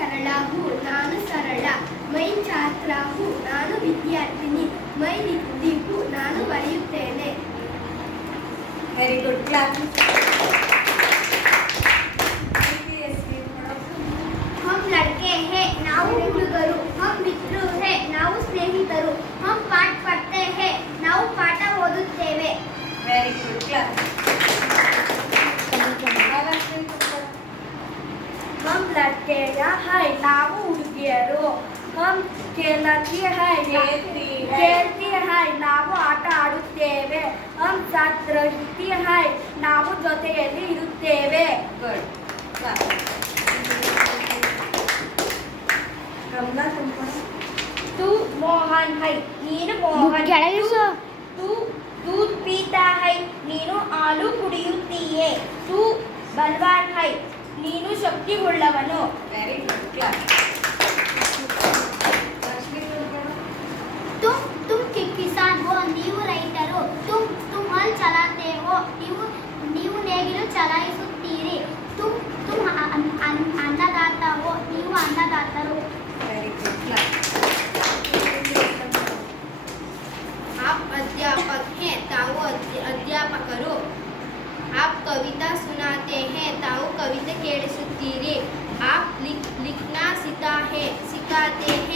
सरल हूँ नानु सरल मैं छात्र हूँ नानु विद्यार्थिनी मैं लिखती हूँ नानु बरेयुत्तेने वेरी गुड क्लास हम लड़के हैं नाउ हुಡುಗರು हम मित्र हैं नाउ स्नेहितರು हम पाठ पढ़ते हैं नाउ पाठ ಓದುತ್ತೇವೆ वेरी गुड क्लास हम लड़के हैं नाउ ಹುಡುಗಿಯರು हम खेलती हैं ನಾವು ಆಟ ಆಡುತ್ತೇವೆ हम साथ रहती हैं ನಾವು ಜೊತೆಯಲ್ಲಿ ಇರುತ್ತೇವೆ गुड क्लास रमला तुमको तू मोहन है नीनु मोहन तू दूध पीता है नीनु ಹಾಲು ಕುಡಿಯುತ್ತೀಯೆ तू बलवान है नीनु ಶಕ್ತಿಯುಳ್ಳವನು वेरी गुड क्लास तुम किसान हो ನೀವು ರೈತರು तुम हल चलाते हो ನೀವು ನೇಗಿಲು ಚಲಾಯಿಸುತ್ತೀರಿ तुम अन्नदाता हो ನೀವು अन्नदातರು वेरी गुड क्लास आप अध्यापक हैं ताऊ अध्यापकರು आप कविता सुनाते हैं ताऊ कविता ಕೇಳಿಸುತ್ತೀರಿ आप लिखना सिखाते हैं